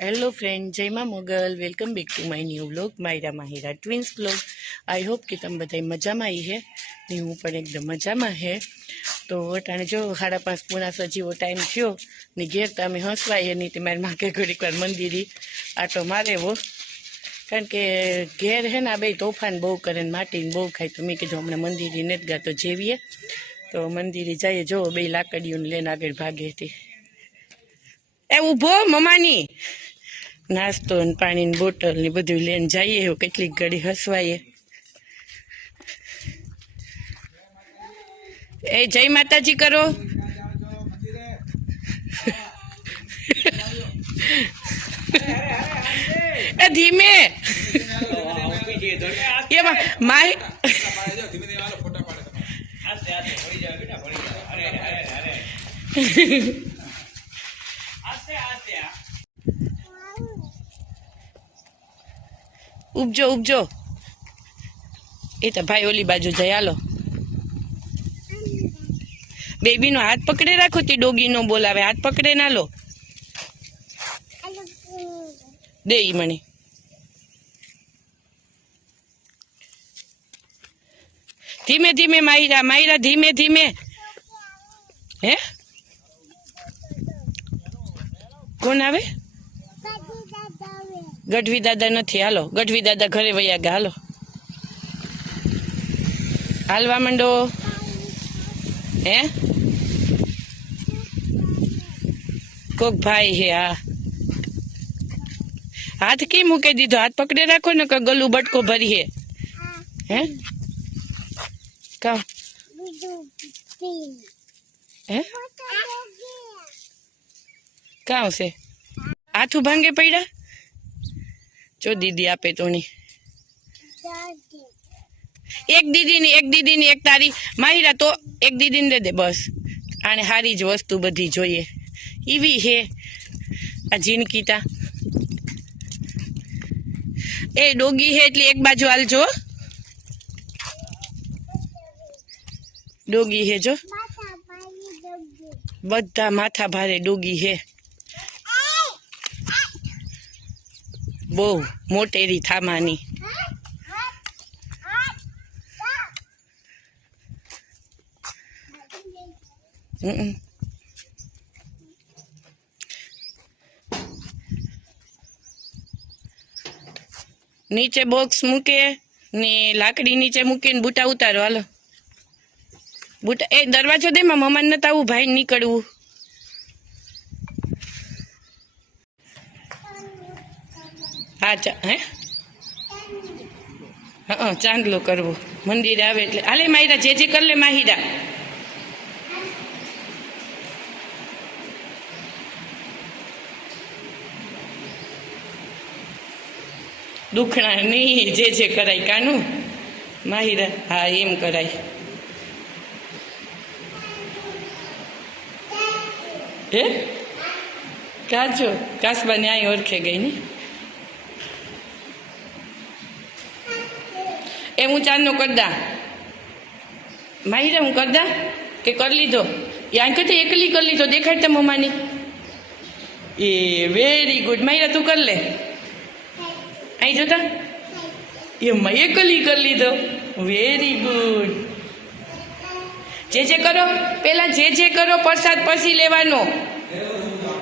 Hello friend, जय माँ Mogal. Welcome back to my new vlog Myra Mahira twins vlog. I hope कि तम बधाई मजा में आई है ने हूँ पण एकदम मजा में है। तो अटाणे जो 5:30 पूरा सजीवो टाइम थयो ने घेर तमे हसवाय नहीं तो मारी माँ के घड़ीक वार मंदिर आटो मारे वो कारण के घेर है ना बे तोफान बहु करे माटी बहु खाए। तो मैं कीधुं हमने मंदिर ने गा तो जेवीए तो मंदिर जाइए। जो बे लाकड़ीओ लईने आगळ भागे थी ए उभो मम्मानी नास्तो पानी बोटल ने बधुं लईने जाइए। કેટલીક ઘડી હસવાઈએ। ए जय माताजी करो। ए धीमे ये माई उपजो उपजो। ए तो भाई ओली बाजू जाए। हालो बेबी नो हाथ पकड़े राखो। ती डोगी नो बोलावे हाथ पकड़े ना लो दे ई मने। धीमे धीमे माहिरा माहिरा धीमे धीमे। हे कोण आवे? गढ़वी दादा नहीं। हालो गढ़वी दादा घरे वया गया। हालो हालवा मंडो। हे कोक भाई है। हाँ हाथ की मूके दीधो। हाथ पकड़े राखो न गलू बटको भरी है। हैं का हैं का से हाथू भांगे पड़ा। जो दीदी आपे तो नहीं एक दीदी ने एक तारी माहिरा तो एक दीदी ने दे दे बस। आने हारी ज वस्तु बधी जोईए एवी है आ जिनकीता। ए डोगी है એટલે एक बाजू हालजो। डोगी है जो बधा माथा भारे डोगी है। बहु मोटेरी थामानी। नीचे बॉक्स मूके ने लाकड़ी नीचे मूकी ने बूटा उतारो। हालो बूटा ए दरवाजो दे मां मम्मा ने ताऊ भाई निकळवू। हाँ हे हाँ चांदलो करवो मंदिर आवे એટલે हाले माहिरा जे कर ले माहिरा। दुखना नहीं जे कराय कानू माहिरा। हाँ एम कराय। हे काजो कासबा ने आई ओरखे गई नहीं। ए हूँ चांदनो करदा माहिरा हूँ करदा के कर लीधो। या कहते एकली कर लीधो देखाय तो मम्मानी। ए वेरी गुड माहिरा तू कर ले। आई जोता ये एकली कर लीधो वेरी गुड। जे करो पेला जे करो प्रसाद पसी लेवानो।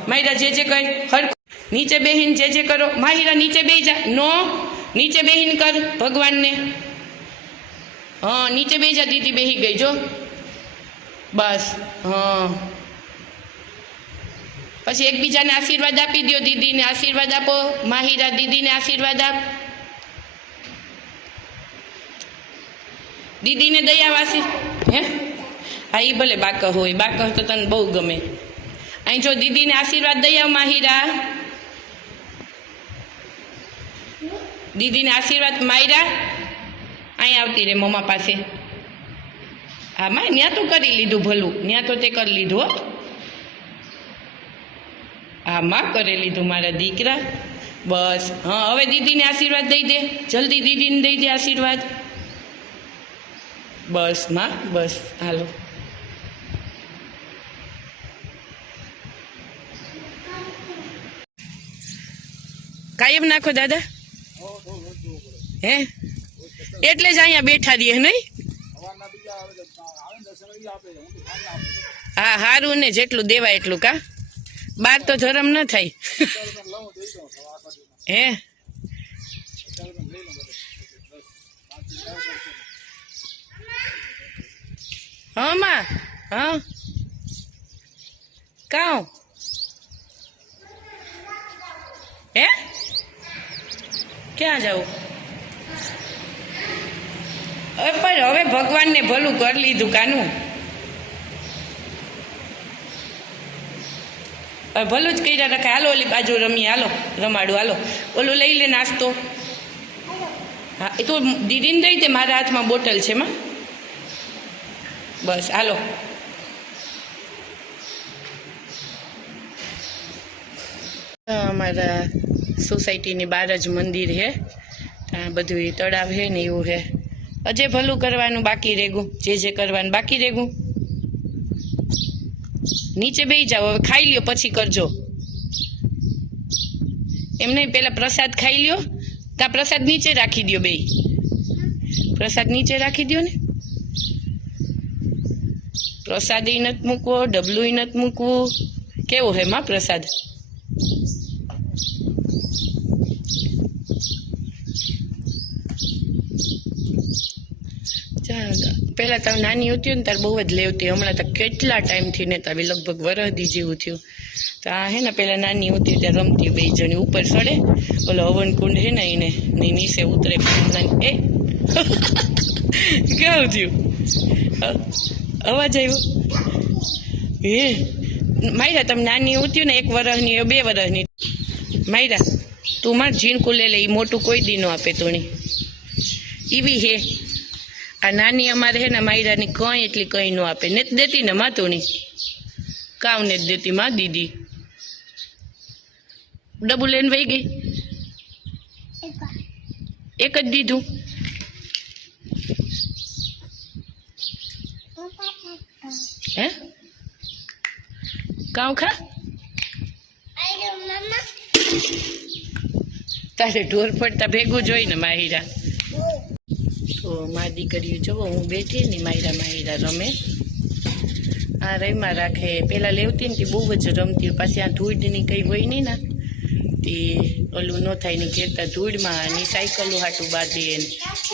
माहिरा जे कर हर नीचे बेहीन जे करो। माहिरा नीचे बेही जा। नो नीचे बेहीन कर भगवान ने। हाँ नीचे बेही जा। दीदी बेही गई जो बस। हाँ पछी एक बीजा ने आशीर्वाद आपी दो। दीदी ने आशीर्वाद आपो। माहिरा दीदी ने आशीर्वाद आप। दीदी ने दयावासी हे हाँ ई भले बाक हो बाक तो तने बहु गमे। अहीं जो दीदी ने आशीर्वाद दया माहिरा दीदी ने आशीर्वाद मायरा अहीं आवती रे मम्मा पासे। हाँ माँ न्या तो करी लीधु भलू न्या तो ते कर लीधु। हाँ माँ करे लीधु मारा दीकरा बस। हाँ हवे दीदी ने आशीर्वाद दई दे जल्दी दीदी ने दई दे आशीर्वाद बस माँ बस। हालो કાયમ નાખો દાદા? હે એટલે જ અહીંયા બેઠા રહીએ નહીં? હા સારું ને, જેટલું દેવાય એટલું. કા બાર તો ધરમ ન થાય. હે હા માં, હા કાઉ હે ક્યાં જાવું? પણ હવે ભગવાનને ભલું કરી લીધું કાનું, ભલું જ કર્યા રાખે. હાલો ઓલી બાજુ રમીએ, હાલો રમાડું, હાલો ઓલું લઈ લે નાસ્તો. હા એ તો દીદીને દઈ દે, મારા હાથમાં બોટલ છે માં. બસ હાલો. અમારા સોસાયટીની બહાર જ મંદિર છે, ત્યાં બધું તળાવ છે ને એવું છે. અજે ભલું કરવાનું બાકી રેગું, જે કરવાનું બાકી રેગું. નીચે બેસી જાઓ, હવે ખાઈ લ્યો પછી કરજો. એમ નહીં, પેલા પ્રસાદ ખાઈ લ્યો. ત્યાં પ્રસાદ નીચે રાખી દો, બે પ્રસાદ નીચે રાખી દો ને. પ્રસાદ નથી મૂકવો, ડબલું નથી મૂકવું. કેવો હે માં પ્રસાદ? પેલા તમે નાની હતી ને ત્યારે બહુ જ લેવતી, હમણાં તો કેટલા ટાઈમથી ને તાવી લગભગ વરહદી જેવું થયું. તો આ હે ને પેલા નાની હતી ત્યારે રમતી, બે જણી ઉપર ચડે, ઓલો હવન કુંડ હે ને એને નીચે ઉતરે. એ કેવું થયું? અવાજ આવ્યો? હે માયરા તમે નાની ઉત્યું ને 1 વર્ષની 2 વર્ષની માયરા, તું માર ઝીણકું લે લે, એ મોટું કોઈ દી નો આપે તોણી એવી હે. આ નાની અમારે હે ને માયરાની કંઈ એટલી કંઈ ન આપે, નથી દેતી ને માં તોણી, કામ નથી દેતી માં દીદી. ડબુ લઈને વહી ગઈ, એક જ દીધું. હે કાઉ ખા તારે ઢોર પડતા ભેગું જોઈ ને માહિરા. તો મા દીકરીઓ જુઓ, હું બેઠી ને માહિરા રમે. આ રહીમાં રાખે, પેલા લેવતી ને બહુ જ રમતી, પાછી આ ધૂળની કંઈ હોય નહીં ને તે ઓલું ન થાય ને, ઘેરતા ધૂળમાં ની સાયકલો હાટું બાંધે ને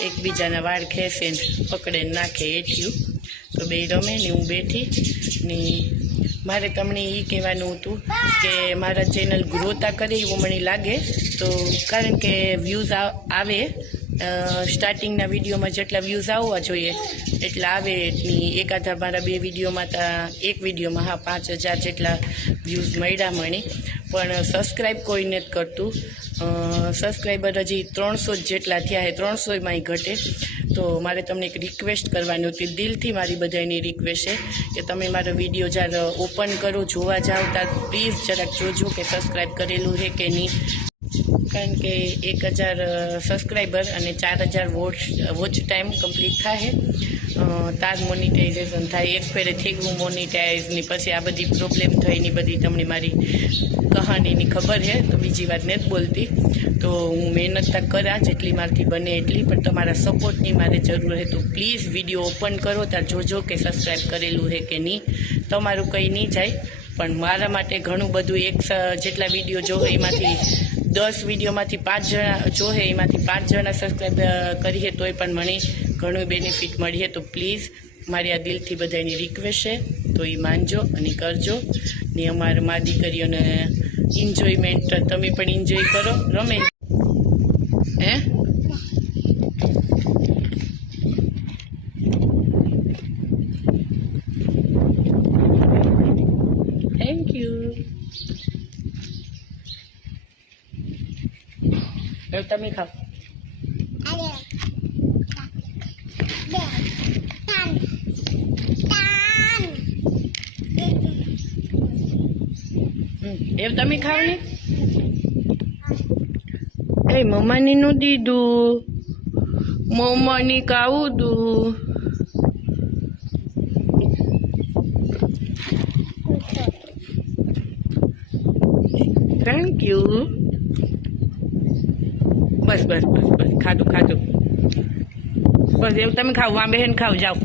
એકબીજાના વાળ ખેંચે ને પકડે ને નાખે એઠ્યું. તો બે રમે ને હું બેઠી ને. મારે તમને એ કહેવાનું હતું કે મારા ચેનલ ગ્રોતા કરે એવું મને લાગે, તો કારણ કે વ્યૂઝ આવે સ્ટાર્ટિંગના વિડીયોમાં જેટલા વ્યૂઝ આવવા જોઈએ એટલા આવે. એકાદા મારા 2 વિડીયોમાં એક વિડીયોમાં 5000 જેટલા વ્યૂઝ મળ્યા મને, પણ સબસ્ક્રાઈબ કોઈ નથી કરતું. સબસ્ક્રાઈબર હજી 300 જેટલા થયા છે, 300માંય ઘટે. તો મારે તમને એક રિક્વેસ્ટ કરવાની હતી, દિલથી મારી બધાની રિક્વેસ્ટ છે કે તમે મારો વિડીયો જ્યારે ઓપન કરો જોવા જાઓ ત્યારે પ્લીઝ જરાક જોજો કે સબસ્ક્રાઈબ કરેલું છે કે નહીં. કારણ કે 1000 સબસ્ક્રાઈબર અને 4000 વોચ ટાઈમ કમ્પ્લીટ થાય તાર મોનિટાઇઝેશન થાય. એક ફેરે થઈ ગયું મોનિટાઇઝની, પછી આ બધી પ્રોબ્લેમ થઈની બધી તમને મારી કહાનીની ખબર છે, તો બીજી વાત નથી બોલતી. તો હું મહેનત તક કરા જેટલી મારથી બને એટલી, પણ તમારા સપોર્ટની મારે જરૂર છે. તો પ્લીઝ વિડીયો ઓપન કરો ત્યારે જોજો કે સબસ્ક્રાઈબ કરેલું છે કે નહીં. તમારું કંઈ નહીં જાય, પણ મારા માટે ઘણું બધું. એક જેટલા વિડીયો જોવે એમાંથી 10 વિડીયોમાંથી 5 જણા જોવે, એમાંથી 5 જણા સબસ્ક્રાઈબ કરીએ તોય પણ મને ઘણું બેનિફિટ મળીએ. તો પ્લીઝ મારી આ દિલથી બધાની રિક્વેસ્ટ છે, તો એ માનજો અને કરજો ને. અમારા મા દીકરીઓને એન્જોયમેન્ટ તમે પણ એન્જોય કરો, રમે. હે થેન્ક યુ. હવે તમે ખાઓ. એવું તમે ખાવ ને. એ મમ્માની નું દીધું, મમ્માની ખાવું દું. Thank you. બસ બસ બસ બસ ખાધું ખાધું બસ એવું તમે ખાવ વાં બેન ખાવ જાઓ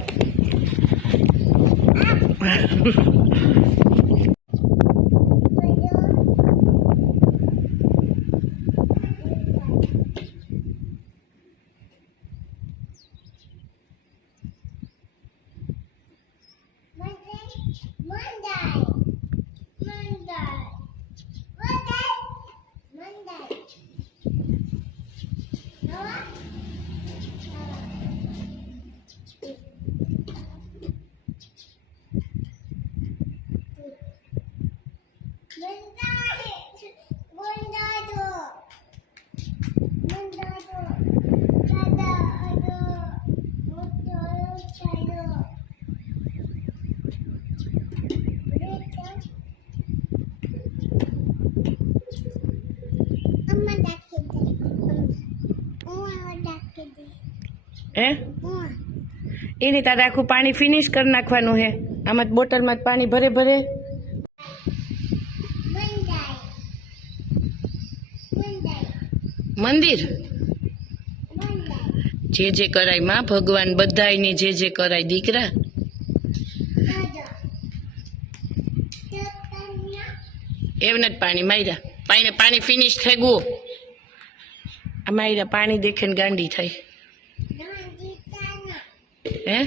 હે એની તારે આખું પાણી ફિનિશ કરી નાખવાનું હે આમાં બોટલમાં પાણી ભરે ભરે મંદિર જે કરાય માં ભગવાન બધાયની જે કરાય દીકરા એમને જ પાણી માર્યા પાણી ફિનિશ થઈ ગયું આ માર્યા પાણી દેખે ને ગાંડી થઈ હે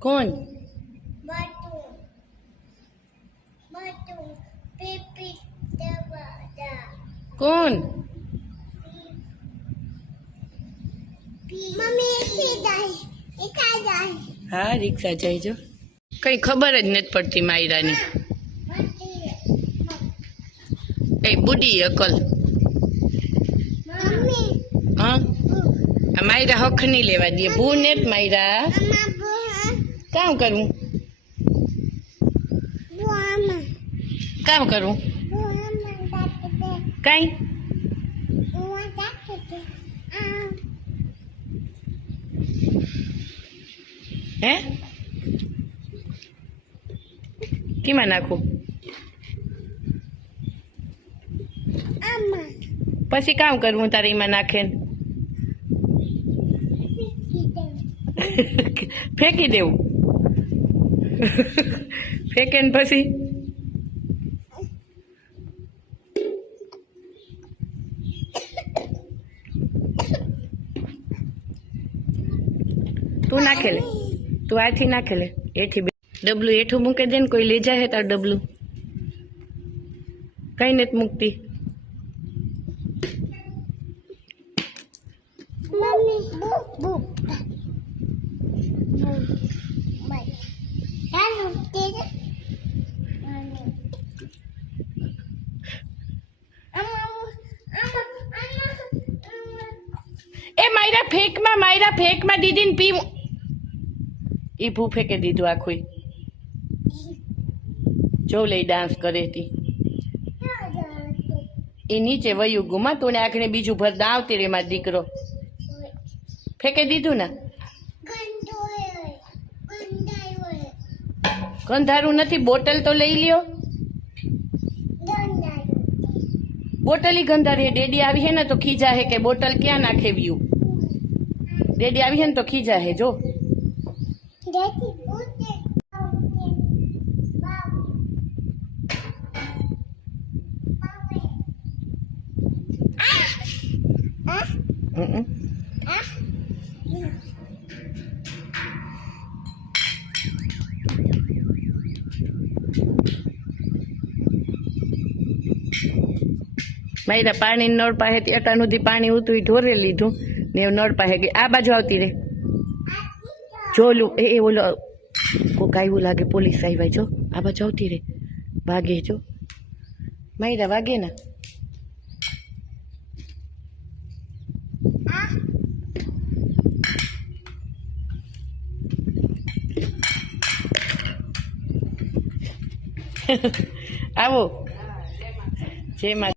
કોણ કોણ હા રિક્ષા જાય જો કઈ ખબર જ નથી પડતી માયરાની એ બુડી અકલ હા આ માયરા હખ નહીં લેવા દે ભૂ ને માયરા કામ કરવું કામ કરવું કઈ હે કેમાં નાખું પછી કામ કરવું તારે એમાં નાખે ફેંકી દેવું ફેંકે ને પછી તું નાખે લે તું આથી નાખે લે એથી ડબલું એઠું મૂકે દે ને કોઈ લઈ જાય તાર ડબલું કઈ નથી મૂકતી એ માયરા ફેંકમાં દીદી ને પીવું એ ભૂ ફેંકે દીધું આખું જો લઈ ડાન્સ કરે હતી એ નીચે વયું ગુમા તું ને આખને બીજું ભર આવતી રે મારો દીકરો ફેંકે દીધું ને ગંધારું નથી બોટલ તો લઈ લ્યો બોટલ ગંધાર હે ડેડી આવી હે ને તો ખીજા હે કે બોટલ ક્યાં નાખે વ્યુ ડેડી આવી હે ને તો ખીજા હે જો મારા પાણી નળ પાસેથી અટા સુધી પાણી ઉતરી ઢોરે લીધું ને નળ પાસે ગઈ આ બાજુ આવતી રે જોલું એ ઓલો કોક આવ્યું લાગે પોલીસ આવ્યા જો આ બાજુ આવતી રે ભાગે જો માયરા વાગે ને આવો જય મા